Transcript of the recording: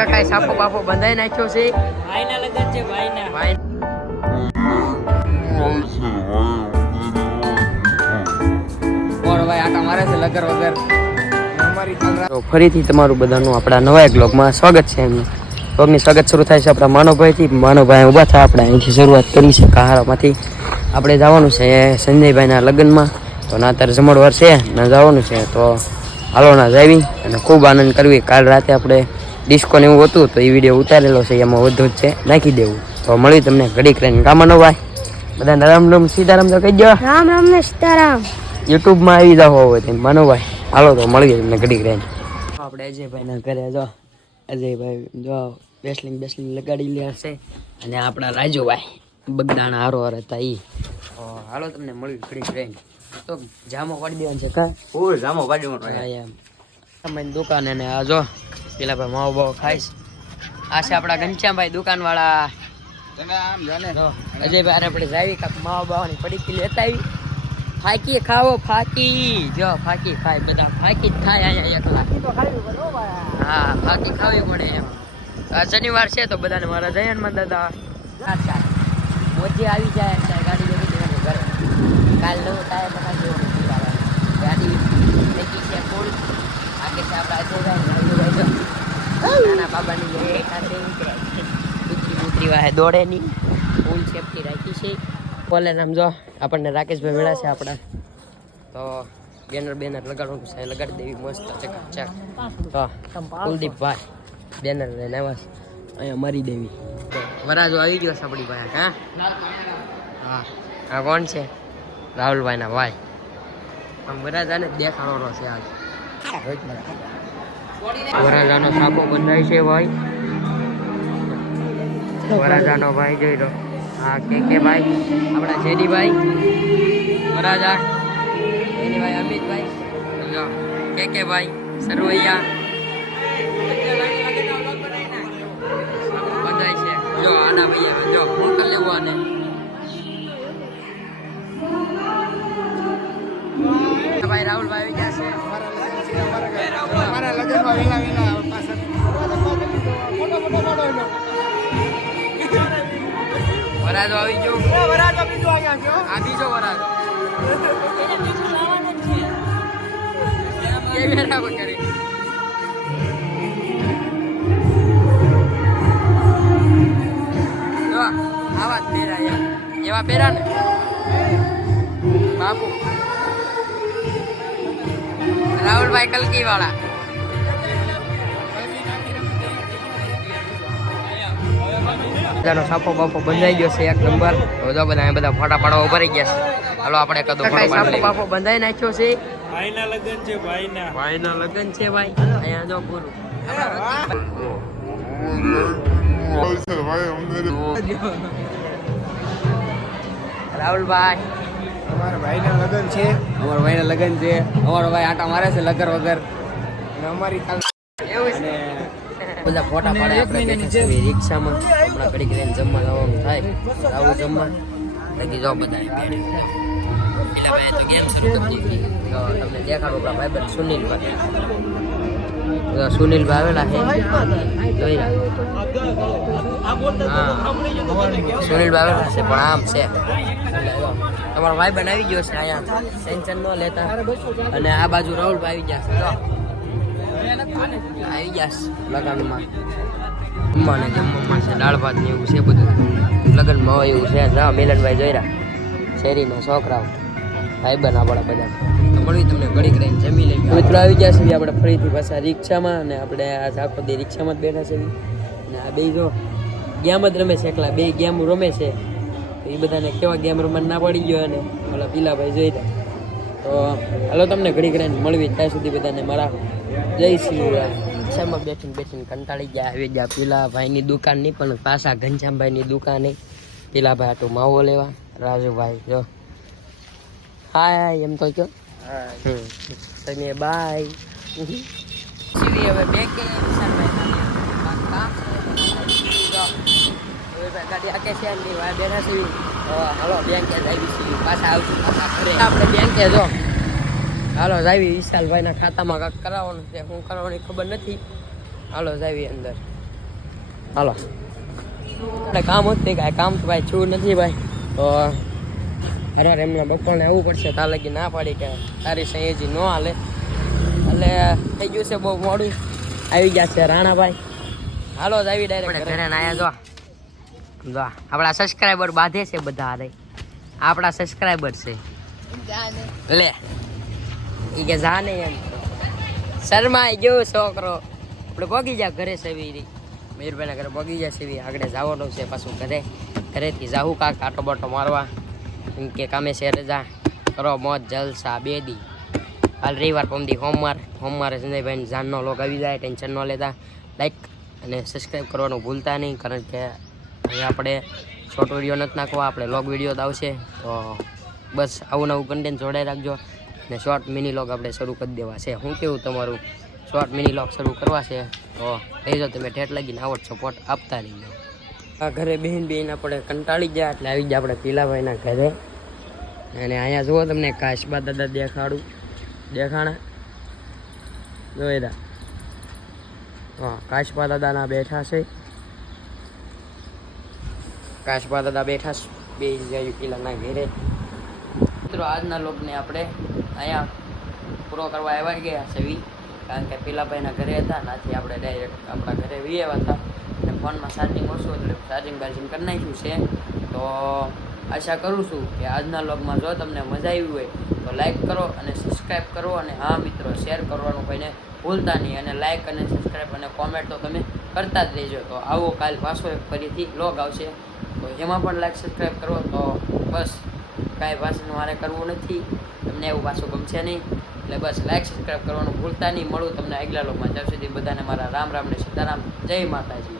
કાકા સાપો બાપો બંધાઈ નાખ્યો છે. ભાઈના લગન છે ભાઈના. ભાઈ ઓર ભાઈ આટા મારે છે લગર વગર. તો ફરીથી તમારું બધાનું આપણા નવા એક બ્લોગમાં સ્વાગત છે. એમનું બ્લોગની સ્વાગત શરૂ થાય છે આપણા માનવભાઈથી. માનવભાઈ ઊભા થાય, આપણે અહીંથી શરૂઆત કરી છે કહારામાંથી. આપણે જવાનું છે સંજયભાઈના લગ્નમાં. તો ના અત્યારે જમણવાર છે, ના જવાનું છે. તો હાલો ના જાવી અને ખૂબ આનંદ કરવી. કાલ રાતે આપણે ડિસ્કો ને એવું હતું તો એ વિડીયો ઉતારેલો છે, એમાં વધુ જ છે, નાખી દેવું. તો મળી તમને ઘડીક રહીને કામનો ભાઈ બધાને રામ રામ સીતારામ તો કહી દો. રામ રામ ને સીતારામ. યુટ્યુબમાં આવી જાવ હોય તો માનવભાઈ હાલો તો મળીએ તમને ઘડીક રહીને. આપણે અજયભાઈના ઘરે જો અજયભાઈ જો બેસલિંગ લગાડી લે છે અને આપણા રાજુભાઈ બગદાણા હારો હાર હતા એ. હાલો તમને મળ્યું ઘડીક રહીને. તો જામો પાડી દેવાનું છે કા? ઓય જામો પાડી દેવાનો. એમ તમે દુકાને ને આ જો પેલા ભાઈ માવો બાવો ખાઈશ. આ છે આપણા ઘનશ્યામભાઈ દુકાન વાળા. અજયભાઈ આપણે જાવી કાક માવો બાવાની પડીકી લેતા આવી. ફાકી ખાવો ફાકી જો ફાકી ખાય બધા ફાકી જ ખાય અહીંયા એકલા. હા ફાકી ખાવી પડે એમ. શનિવાર છે તો બધાને મારા જયનમાં દાદા મોજે આવી જાય ગાડી લઈ દેવાની ઘરે. કાલ નવું ટાયર બતાવી દેવાનું ગાડી લેકી છે ફૂલ. આગે છે આપણા અજયભાઈ નાના બાબાની કૂતરી વાહે દોડે નહીં, ફૂલ સેફટી રાખી છે. બોલે નામ જો આપણને રાકેશભાઈ મેળા છે આપણા. તો બેનર લગાડવાનું છે, લગાડી દેવી મસ્ત ચકાચક. તો કુલદીપભાઈ બેનર લઈને આવ્યા છે, અહીંયા મરી દેવી. વરાજો આવી ગયો છે આપણી પાસે. હા હા કોણ છે? રાહુલભાઈના ભાઈ. આમ વરાજાને દેખાડવાનો છે આજ. વરાજાનો સાપો બંધાય છે ભાઈ. વરાજાનો ભાઈ જોઈ લો. હા કે ભાઈ આપણા જેડીભાઈ વરાજા, જેડીભાઈ અમિતભાઈ જો કે ભાઈ સરવૈયા બંધાય છે. જો આના ભાઈ જો મોકલ લેવો આને. ભાઈ રાહુલભાઈ આવી ગયા છે. અમારા લગનમાં વેલા પાછળ વરાજો આવી ગયો. વરાજો બીજો અહીંયા ગયો. આ બીજો વરાજો કે બરાબર કરી. જો આવા પેરા એવા પેરા ને બાપુ રાહુલભાઈ કલકી વાળા. બધાનો સાપો બાપો બંધાઈ ગયો છે એક નંબર. બધા ફોટા પાડવા ઉભા રહી ગયા છે. હાલો આપણે કદો સાપો બાપો બંધાઈ નાખ્યો છે. ભાઈના લગન છે ભાઈના લગન છે ભાઈ. અહીંયા જો પૂરું રાહુલભાઈ અમારા ભાઈના લગન છે. અમારો ભાઈ આટા મારે છે લગર વગર. અને અમારી કાલ એવું છે. બધા ફોટા પાડે આપણે રિક્ષામાં. હમણાં ઘડી કરીને જમવા જવાનું થાય. આવું જમવા લગી જાઓ બધા. પેલા ભાઈ તો ગેમ શરૂ કરી દીધી. તમને દેખાડો આપણા ભાઈબંધ સુનિલભાઈ. સુનિલભાઈ આવેલા છે જોઈ રહ્યા. હા સુનિલભાઈ આવેલા છે પણ આમ છે. તમારો ભાઈબંધ આવી ગયો છે અહીંયા, ટેન્શન ન લેતા. અને આ બાજુ રાહુલભાઈ આવી ગયા છે. આવી ગયા લગનમાં જમવામાં છે. દાળ ભાત ને એવું છે બધું લગનમાં હોય એવું છે. જા મિલનભાઈ જોઈ રહ્યા શેરીના છોકરાઓ ભાઈબંધ આપણા બધા. તો મળવી તમને ઘડીક રહીને જમી લઈ. મિત્રો આવી ગયા છે આપણે ફરીથી પાછા રિક્ષામાં. અને આપણે આ આખો દી રિક્ષામાં જ બેઠા છે. અને આ બે જો ગેમ જ રમે છે એકલા. બે ગેમ રમે છે. તો એ બધાને કેવા ગેમ રમવા ના પડી ગયો. અને ઓલા પીલાભાઈ જોઈ રહ્યા. તો હાલો તમને ઘડીક રહીને મળવી. ત્યાં સુધી બધાને મારા જય શ્રી રામ. રિક્ષામાં બેઠીને કંટાળી ગયા. આવી ગયા પેલા ભાઈની દુકાન નહીં પણ પાછા ઘનશ્યામભાઈની દુકાને. પેલા ભાઈ આટલું માવો લેવા. રાજુભાઈ જો હાય એમ તો કયો. તમે બાય. હવે બેંકે ગાડી આકે છે બેઠા છે. હાલો બેંકે જઈએ પાછા આવશું આપણે બેંકે. જો હાલો જાવી વિશાલભાઈના ખાતામાં કાંઈક કરાવવાનું છે. શું કરવાની ખબર નથી. હાલો જાવી અંદર. હાલો આપણે કામ હતું કાંઈ કામ તો ભાઈ છું નથી ભાઈ તો અરે એમના બપોરને આવવું પડશે તાર લગી ના પાડી કે તારી સહી ન હાલે એટલે થઈ ગયું છે બહુ મોડું આવી ગયા છે રાણાભાઈ હાલો જ આવી ડાયરેક્ટ ઘરે આયા જો જો આપણા સબસ્ક્રાઈબર બાંધે છે બધા રે આપણા સબસ્ક્રાઈબર છે લે ઈ કે જાને એમ શર્માઈ ગયો છોકરો આપણે પગી જા ઘરે સેવી મયુરભાઈના ઘરે પગી જાય સેવી આગળ જવાનું છે પાછું ઘરેથી જાવું કાંક આટો બાટો મારવા એમ કે કામે છે રજા કરો મોજ જલસા બેદી હાલ રવિવાર પમદી સોમવારે સંજયભાઈને જાનનો લોક આવી જાય ટેન્શન ન લેતા લાઈક અને સબસ્ક્રાઈબ કરવાનું ભૂલતા નહીં કારણ કે અહીં આપણે શોર્ટ વિડીયો નથી નાખવા આપણે લોગ વિડીયો જ આવશે તો બસ આવું નવું કન્ટેન્ટ જોડાઈ રાખજો ને શોર્ટ મિની લોગ આપણે શરૂ કરી દેવા છે હું કેવું તમારું શોર્ટ મિની લોગ શરૂ કરવા છે તો કહીજો તમે ઠેઠ લાગીને આવો સપોર્ટ આપતા રહીજો આ ઘરે બેન આપણે કંટાળી ગયા એટલે આવી ગયા આપણે પીલાભાઈના ઘરે અને અહીંયા જુઓ તમને કાશબા દાદા દેખાણા જોઈ દા હા કાશબા દાદાના બેઠા છે કાશબા દાદા બેઠા છે બે જાય પીલાના ઘેરે મિત્રો આજના લોકને આપણે અહીંયા પૂરો કરવા આવ્યા ગયા છે કારણ કે પીલાભાઈના ઘરે હતા નાથી આપણે ડાયરેક્ટ આપણા ઘરે વી આવ્યા હતા અને ફોનમાં ચાર્જિંગ ઓછું એટલે ચાર્જિંગ કરી નાખ્યું છે તો આશા કરું છું કે આજના વ્લોગમાં જો તમને મજા આવી હોય તો લાઈક કરો અને સબસ્ક્રાઈબ કરો અને હા મિત્રો શેર કરવાનું કોઈને ભૂલતા નહીં અને લાઈક અને સબસ્ક્રાઈબ અને કોમેન્ટ તો તમે કરતા જ રહેજો તો આવો કાલ પાછો એક ફરીથી વ્લોગ આવશે તો એમાં પણ લાઈક સબસ્ક્રાઈબ કરો તો બસ કાંઈ પાછું મારે કરવું નથી તમને એવું પાછું ગમશે નહીં એટલે બસ લાઈક સબસ્ક્રાઈબ કરવાનું ભૂલતા નહીં મળું તમને આગલા વ્લોગમાં જ્યાં સુધી બધાને મારા રામ રામ ને સીતારામ જય માતાજી